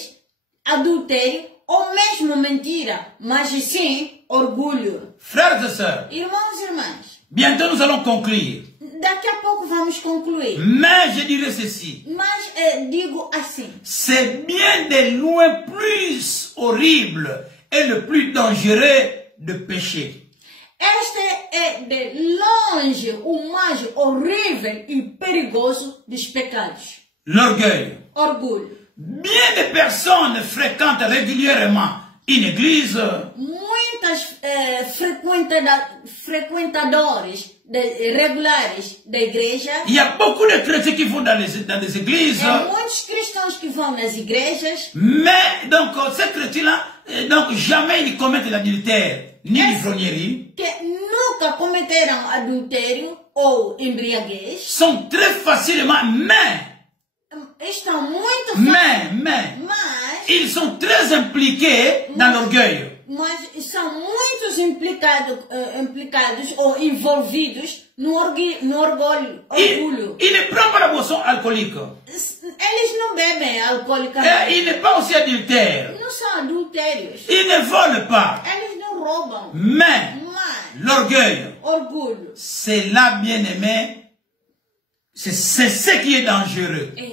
adultério ou mesmo mentira, mas sim orgulho. Frères et sœurs, Irmãos e irmãs, bientôt nous allons conclure. daqui a pouco vamos concluir. Mais je dirais ceci. Mas digo assim, C'est bien de loin plus horrible et le plus dangereux de pécher. este é de longe o mais horrível e perigoso dos pecados. L'orgueil. Orgulho. Bien de personnes fréquentent régulièrement une église, Muitas frequentadores regulares da igreja, il y a beaucoup de chrétiens qui vont dans les églises, muitos cristãos que vão nas igrejas, mais donc ces chrétiens-là, donc jamais ils commettent l'adultère, ni l'ivrognerie, que nunca cometeram adultério ou embriaguez, sont très facilement, estão muito mais, mas ils sont très impliqués dans l'orgueil. são muitos implicados ou envolvidos no orgulho. Il ne prend pas la boisson alcoolique. Eles não bebem Et alcoolicamente, il n'est pas aussi adultère. não são adultérios, Il ne vole pas. eles não roubam, Mais mas l'orgueil, orgulho c'est là, bien-aimé, c'est ce qui est dangereux. é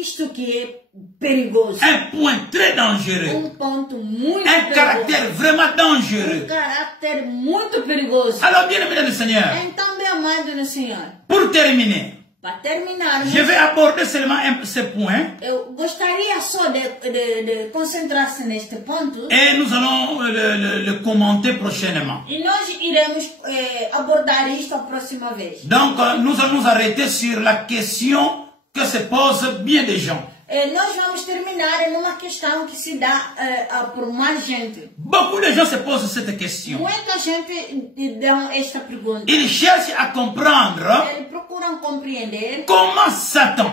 isto que é perigoso. Un point très dangereux. Ponto muito Un caractère vraiment dangereux. caráter muito perigoso. Alors, bien-aimé dans le Seigneur, Então, meu amado no Senhor, pour terminer, para terminar, je vais aborder seulement ce point eu gostaria só de concentrar-se neste ponto et nous allons le commenter prochainement. e nós iremos abordar isto a próxima vez. Donc, nous allons nous arrêter sur la question que se posent bien des gens. Nós vamos terminar numa questão que se dá por mais gente. Beaucoup de gens se posent cette question. Muita gente dá esta pergunta. Ils cherchent à comprendre Eles procuram compreender comment Satan,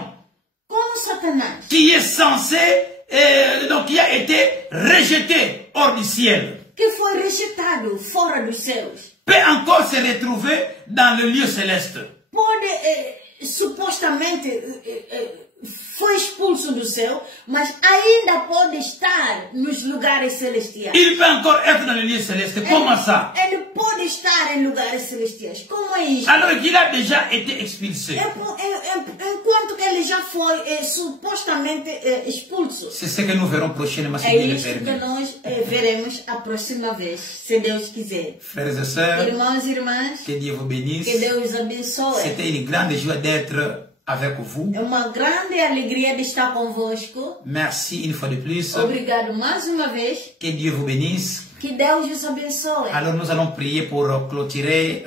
como Satanás, qui est censé donc qui a été rejeté hors du ciel, que foi rejeitado fora dos céus, peut encore se retrouver dans le lieu céleste. pode supostamente foi expulso do céu, mas ainda pode estar nos lugares celestiais. Il peut encore être dans le lieu céleste. Comment ça? Ele pode estar em lugares celestiais. Como é isso? Alors qu'il a déjà été expulsé. Enquanto que ele já foi supostamente expulso. C'est ce que nous verrons prochainement si É Dieu le isso que permet. nós veremos a próxima vez, se Deus quiser. Frères et sœurs, Irmãos e irmãs, que Dieu vous bénisse. que Deus abençoe. C'était une grande joie d'être avec vous. É uma grande alegria de estar convosco. Merci une fois de plus. Obrigado mais uma vez. Que Dieu vous bénisse. Que Deus os abençoe. Alors nous allons prier pour clôturer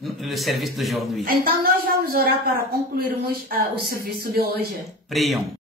le service d'aujourd'hui. Então nós vamos orar para concluirmos o serviço de hoje. Prions.